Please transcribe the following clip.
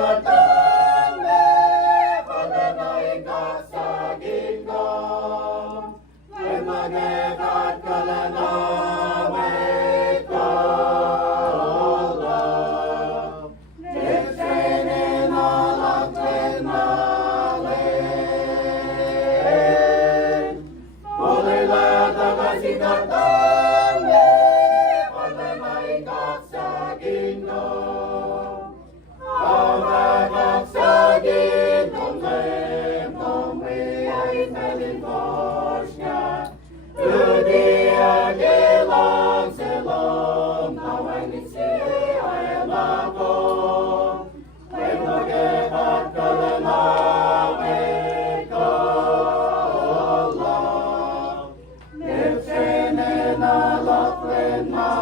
katame, kalanay kasaging dom, emagekat kalanamay kolam, nipsinin alaklen malin, mulila tagasi katame, kalanay kasaging dom, Sagin tomlem tomwe ay melin boshnya, Udia gelang selom nawai nisi ay lako, Lemoge pat kalename kolam, Nipsene na laklen ma.